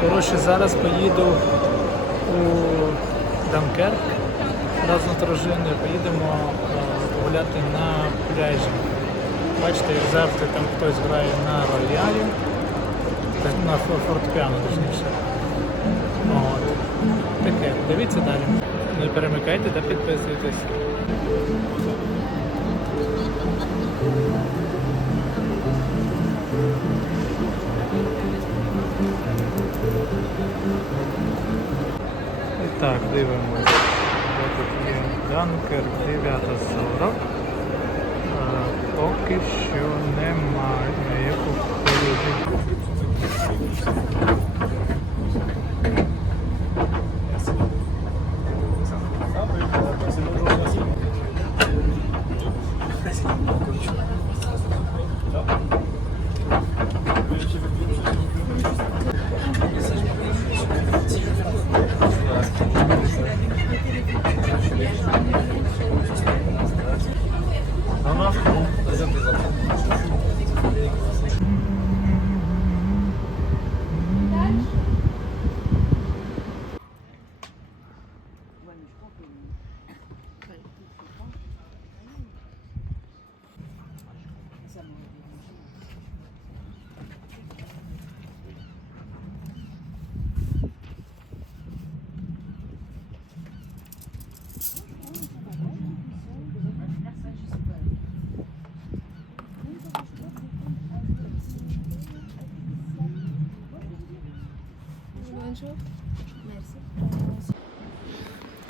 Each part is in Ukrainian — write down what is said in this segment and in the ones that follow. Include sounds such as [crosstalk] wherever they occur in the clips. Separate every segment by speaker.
Speaker 1: Коротше, зараз поїду у Данкерк разом з дружиною. Поїдемо е, погуляти на пляжі. Бачите, як завжди там хтось грає на роялі, на фор- фортепіано точніше. От. Таке, дивіться далі. Не перемикайте та підписуйтесь. І так, є Данкер 9.40. А, Поки що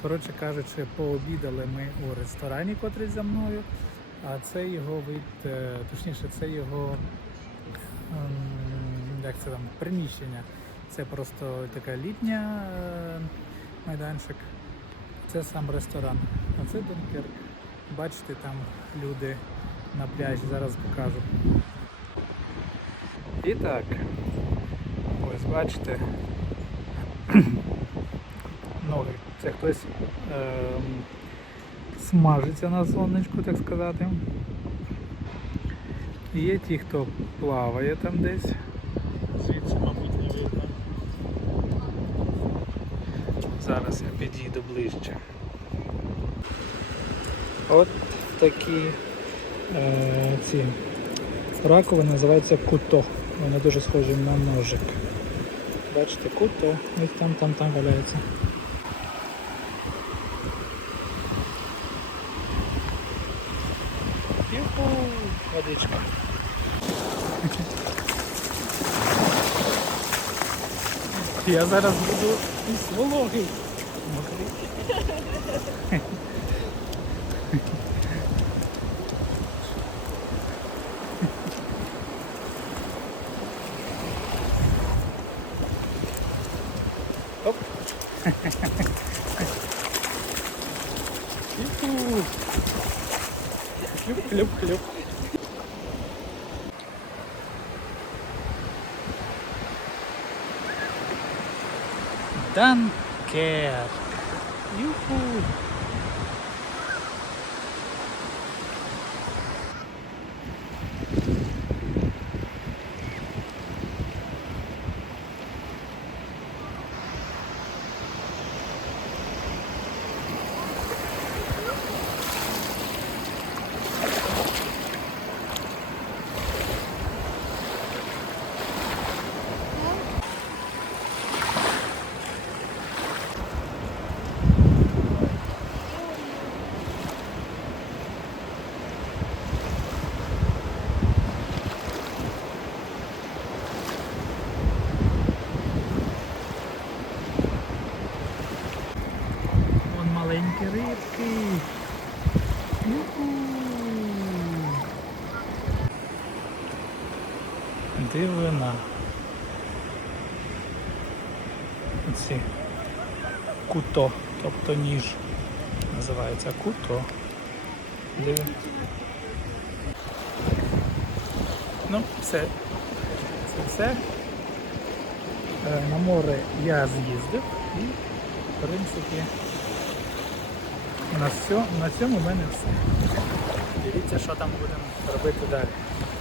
Speaker 1: Коротше кажучи, пообідали ми у ресторані, котрий за мною, а це його вид, е, точніше, це його ем, як це там, приміщення. Це просто така літня е, майданчик. Це сам ресторан. А це Дункерк. Бачите, там люди на пляжі, зараз покажу. І так, ось бачите, [clears throat] ноги. Це хтось ем, смажиться на сонечку, так сказати. Є ті, хто плаває там десь. Звідси, мабуть, не видно. Зараз я підійду ближче. От такі е, ці раковини називаються куто. Вони дуже схожі на ножик. Бачите, куто, ось там, там, там валяється. Юху, водичка. Я зараз буду із вологий. Оп. Хлюп, хлюп, хлюп. Данкерк. Юху. Рибки. Юху. Дивина. Оці куто, тобто ніж. Називається куто. Диви. Ну, все. Це все. Е, На море я з'їздив і, в принципі, на, все, на цьому в мене все. Дивіться, що там будемо робити далі.